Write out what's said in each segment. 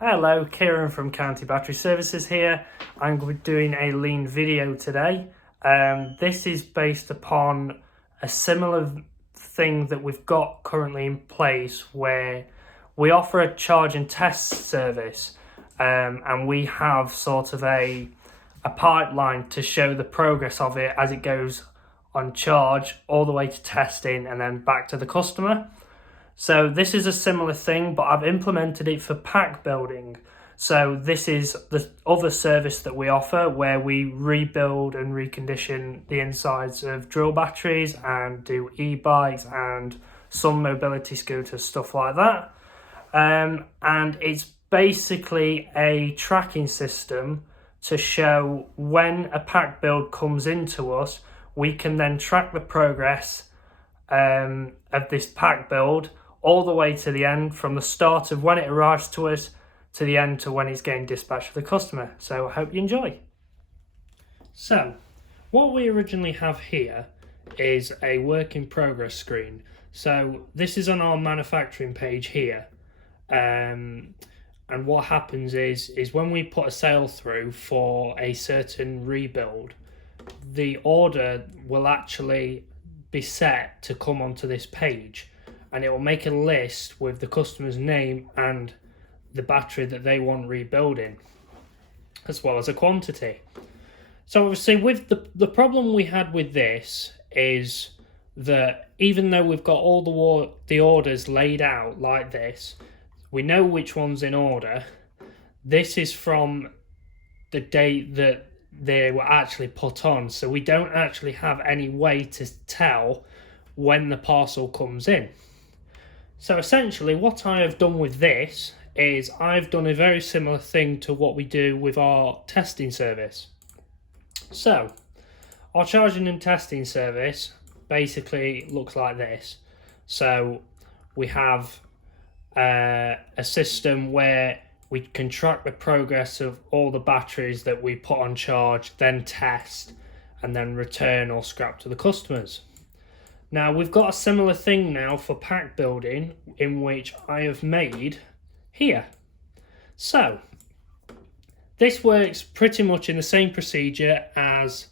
Hello, Kieran from County Battery Services here. I'm doing a lean video today. This is based upon a similar thing that we've got currently in place where we offer a charge and test service, and we have sort of a pipeline to show the progress of it as it goes on charge all the way to testing and then back to the customer. So this is a similar thing, but I've implemented it for pack building. So this is the other service that we offer where we rebuild and recondition the insides of drill batteries and do e-bikes and some mobility scooters, stuff like that. And it's basically a tracking system to show when a pack build comes into us, we can then track the progress of this pack build all the way to the end, from the start of when it arrives to us to the end to when it's getting dispatched to the customer. So I hope you enjoy. So what we originally have here is a work in progress screen. So this is on our manufacturing page here. And what happens is when we put a sale through for a certain rebuild, the order will actually be set to come onto this page, and it will make a list with the customer's name and the battery that they want rebuilding, as well as a quantity. So obviously with the problem we had with this is that even though we've got all the orders laid out like this, we know which one's in order. This is from the date that they were actually put on, so we don't actually have any way to tell when the parcel comes in. So essentially what I have done with this is I've done a very similar thing to what we do with our testing service. So our charging and testing service basically looks like this. So we have a system where we can track the progress of all the batteries that we put on charge, then test, and then return or scrap to the customers. Now we've got a similar thing now for pack building, in which I have made here. So this works pretty much in the same procedure as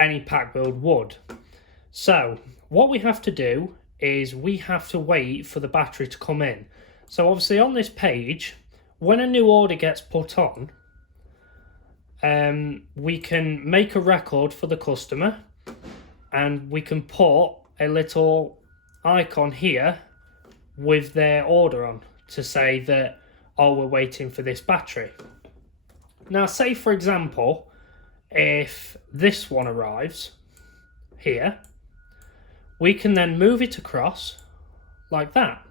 any pack build would. So what we have to do is we have to wait for the battery to come in. So obviously on this page, when a new order gets put on, we can make a record for the customer, and we can put a little icon here with their order on to say that, oh, we're waiting for this battery. Now say for example, if this one arrives here, we can then move it across like that.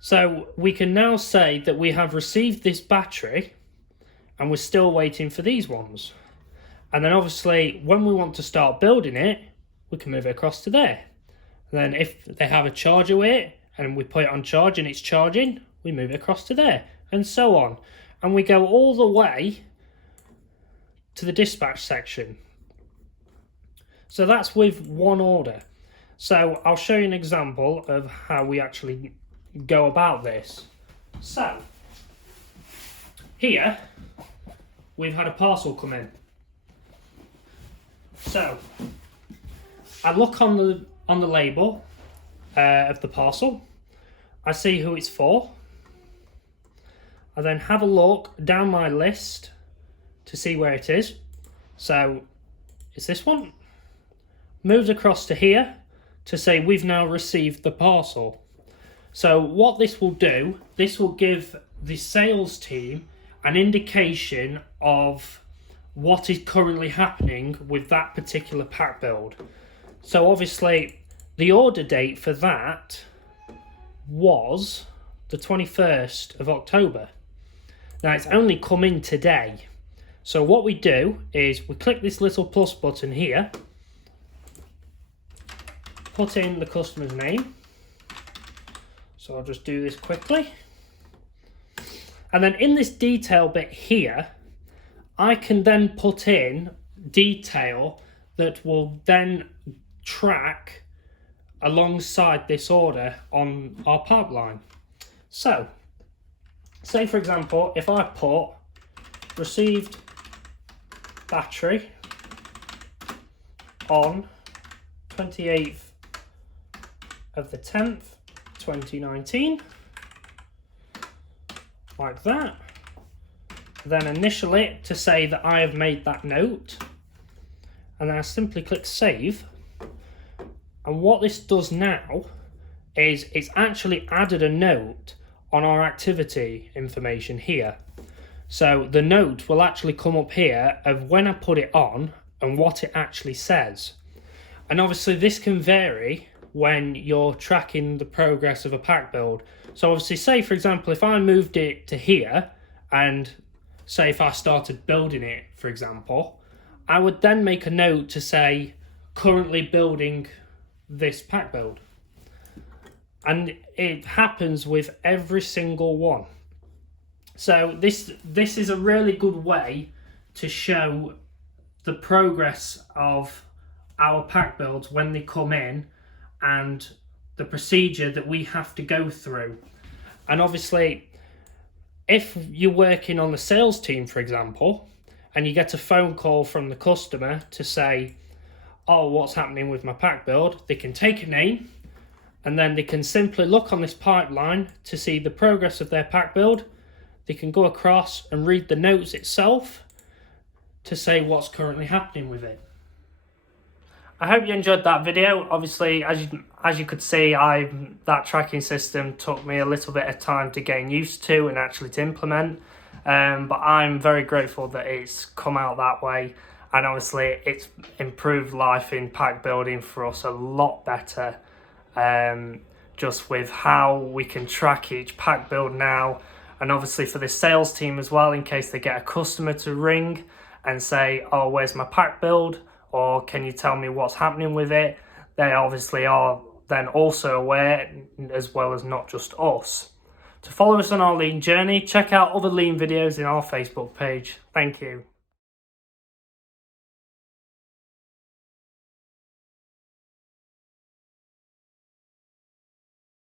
So we can now say that we have received this battery and we're still waiting for these ones. And then obviously when we want to start building it, we can move it across to there. And then if they have a charger with it and we put it on charge and it's charging, we move it across to there, and so on. And we go all the way to the dispatch section. So that's with one order. So I'll show you an example of how we actually go about this. So here we've had a parcel come in. So I look on the label of the parcel. I see who it's for. I then have a look down my list to see where it is. So it's this one. Moves across to here to say we've now received the parcel. So what this will do, this will give the sales team an indication of what is currently happening with that particular pack build. So obviously the order date for that was the 21st of October. Now it's only come in today. So what we do is we click this little plus button here, put in the customer's name. So I'll just do this quickly. And then in this detail bit here, I can then put in detail that will then track alongside this order on our pipeline. So say for example, if I put received battery on 28th of the 10th, 2019, like that, then initial it to say that I have made that note, and then I simply click save. And what this does now is it's actually added a note on our activity information here. So the note will actually come up here of when I put it on and what it actually says. And obviously this can vary when you're tracking the progress of a pack build. So obviously, say for example, if I moved it to here, and say if I started building it, for example, I would then make a note to say currently building this pack build. And it happens with every single one. So this is a really good way to show the progress of our pack builds when they come in, and the procedure that we have to go through. And obviously, if you're working on the sales team, for example, and you get a phone call from the customer to say, oh, what's happening with my pack build, they can take a name, and then they can simply look on this pipeline to see the progress of their pack build. They can go across and read the notes itself to say what's currently happening with it. I hope you enjoyed that video. Obviously, as you could see, that tracking system took me a little bit of time to get used to and actually to implement. But I'm very grateful that it's come out that way. And obviously, it's improved life in pack building for us a lot better. Just with how we can track each pack build now. And obviously for the sales team as well, in case they get a customer to ring and say, oh, where's my pack build? Or can you tell me what's happening with it? They obviously are then also aware, as well as not just us. To follow us on our lean journey, check out other lean videos in our Facebook page. Thank you.